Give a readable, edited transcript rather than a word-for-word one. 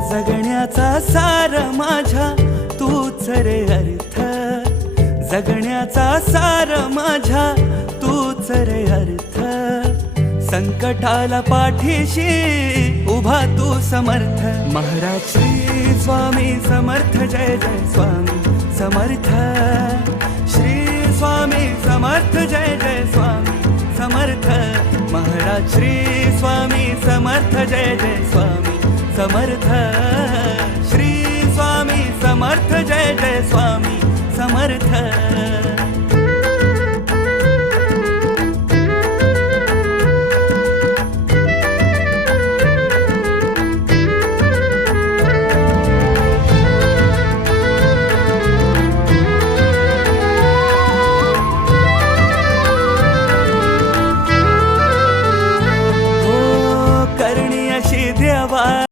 जगण्याचा सार माझ्या तूच रे अर्थ, जगण्याचा सार माझ्या तूच रे अर्थ. संकटाला पाठीशी उभा तू समर्थ. महाराज श्री स्वामी समर्थ, जय जय स्वामी समर्थ. श्री स्वामी समर्थ, जय जय स्वामी समर्थ. महाराज श्री स्वामी समर्थ, जय जय स्वामी समर्थ. श्री स्वामी समर्थ, जय जय स्वामी समर्थ.